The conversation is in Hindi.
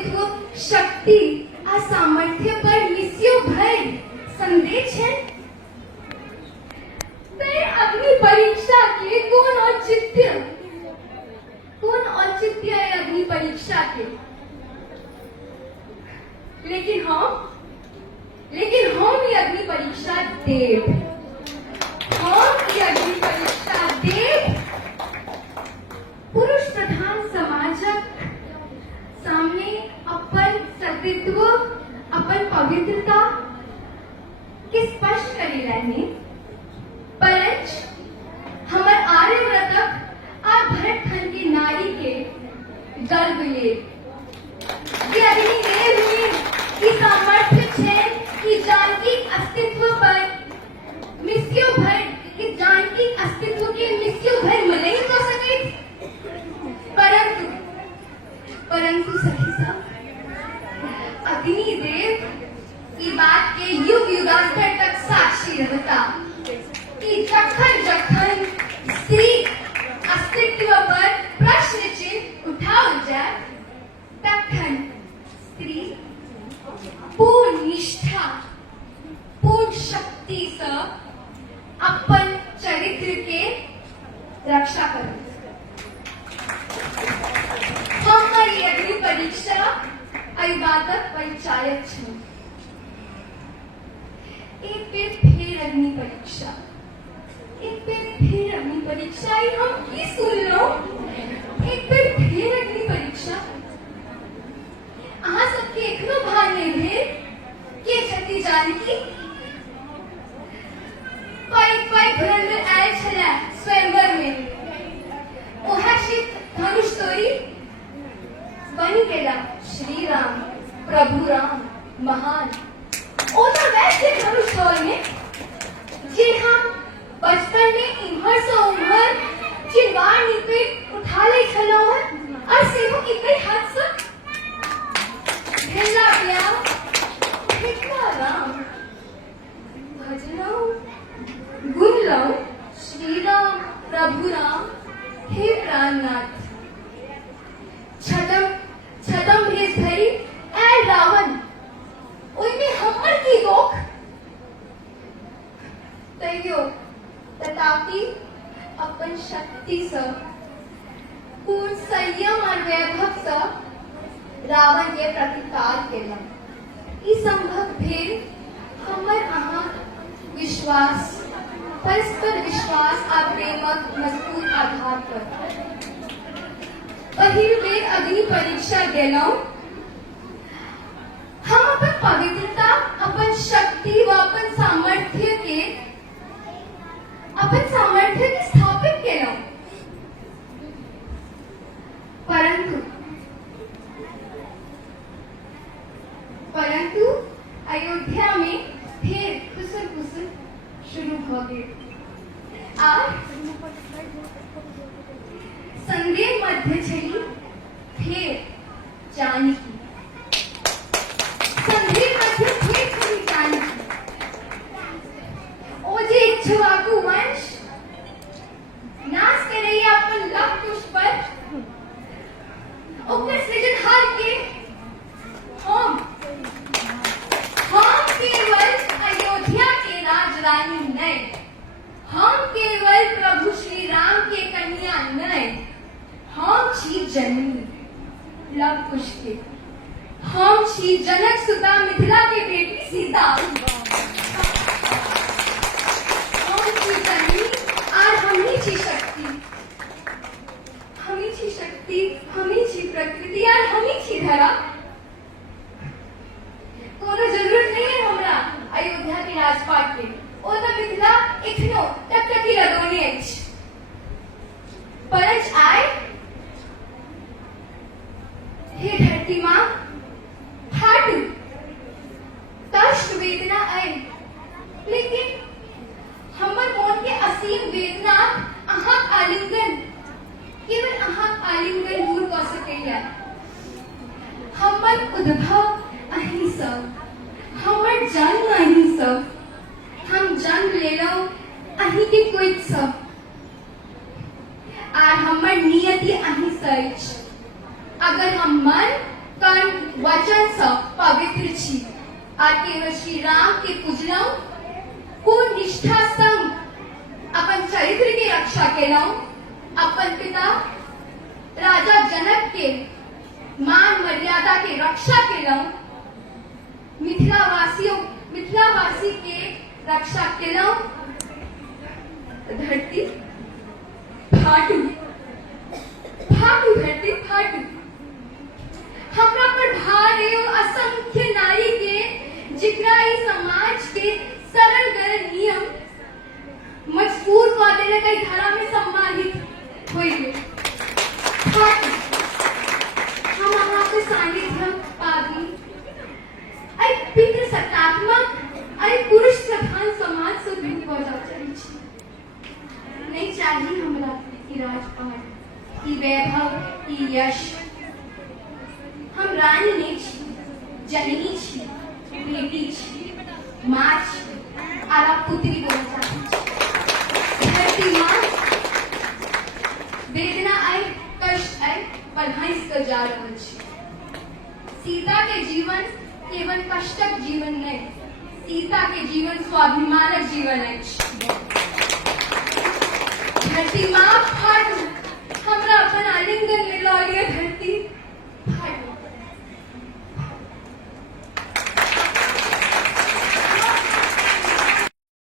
अस्तित्व, शक्ति आ सामर्थ्य पर मिस्यो भर संदेश है। फिर अग्नि परीक्षा के कौन औचित्य है अग्नि परीक्षा के। लेकिन हम ये अग्नि परीक्षा देव, पुरुष प्रधान समाजक सामने अपन सतीत्व, अपन पवित्रता के स्पष्ट करे रहने, परंच हमर आर्यव्रतक आ भरतखंड की नारी के गर्व ये अग्निदेव में की सामर्थ्य छे कि जानकी अस्तित्व पर मिस्यो भर कि जानकी अस्तित्व के मिस्यो भर मिले ही तो सके। परंतु सखी साहब, अग्निदेव की बात के युग युगांतर तक साक्षी रहता कि जखन स्त्री अस्तित्व पर प्रश्न चिन्ह उठाओ जाए, तखन स्त्री पूर्ण निष्ठा, पूर्ण शक्ति से अपन चरित्र के रक्षा करें। हमारी अग्नि परीक्षा अभिवादक परिचायक छे। एक बेर फिर अग्नि परीक्षा, हम की सुन लो। एक बेर फिर अग्नि परीक्षा, अहाँ सबके एखनो भान नहीं भेल के छथि जानकी। पैघ धुरंधर आयल छले स्वयंवर में, ओहे शीत धनुष तोड़ी बनि गेला श्री राम, प्रभु राम महान। ओना वैसे धनुष तोड़ में जे हम बचपन में इम्हर से उम्हर चिनवार निपेट उठा ले छलौ और सेहो इकई हाथ से भेला प्यार भेटला राम, भजनौ गुणलौ श्री राम, प्रभु राम, हे प्राणनाथ। छदम भेष धरी ऐ रावण, ओइमे हमर की दोख। तथापि अपन शक्ति से, पूर्ण संयम और वैभव से रावण के प्रतिकार केला। ई संभव भेल हमर अहाँ विश्वास, परस्पर विश्वास आ प्रेमक मजबूत आधार पर। पहिल बेर अग्नि परीक्षा गेलौं, हम अपन पवित्रता, अपन शक्ति व अपन सामर्थ्य के स्थापित केलौं। परंतु अयोध्या में फिर खुसर शुरू हो गए और संदेह मध्य छली फिर जानकी। ओ जे इच्छुआकु वंश नाश करैया अपन लव कुश पर, ओकर सृजनहार के हम केवल अयोध्या के राजरानी नहीं, हम केवल प्रभु श्री राम के कन्या नहीं, हम छी जननी लव कुश के, हम छी जनक सुता मिथिला के बेटी सीता। हम छी जननी और हमही छी शक्ति, हमी छी प्रकृति और हमी छी धरा। कोनो जरूरत नहीं है हमरा अयोध्या के राजपाट के, ओ तो मिथिला एखनो टकटकी लगौने अछि। परंच आय हे धरती माँ फाटू, कष्ट वेदना आए, लेकिन हमर मोन के असीम वेदना अहाँक आलिंगन, केवल अहाँक आलिंगन दूर कऽ सकैया। हमर उद्भव अहीं सब, हमर जन्म अहीं सब, हम जन्म लेलौं अहीं के कोइत सब, आर हमर नियति अहीं से अछि। अगर हम मन, कर्ण, आ केवल श्री राम के पूजनौ पूर्ण निष्ठा संग अपन चरित्र के रक्षा केलौ अपन पिता राजा जनक के मान मर्यादा के रक्षा केलौ मिथिलावासी के रक्षा केलौ धरती फाटू धरती फाटू हमरा पर भार एवं असंख्य नारी के जिकराई समाज के सरल गरल नियम मजबूर कर देने कई धारा में सम्मानित हुई फाटू हम वहां पे सानिध्य पादी आई पितृ सत्तात्मक आई पुरुष प्रधान समाज से दूर पहुंचा चाहिए नहीं चाहिए हमरा की राजपाट की वैभव की यश हम रानी नहीं छी जननी छी बेटी छी माँ छी आरा पुत्री बोलना चाहती धरती माँ वेदना आए कष्ट आए पर हंस कर जा रहा छी सीता के जीवन केवल कष्टक जीवन नहीं सीता के जीवन स्वाभिमानक जीवन है धरती माँ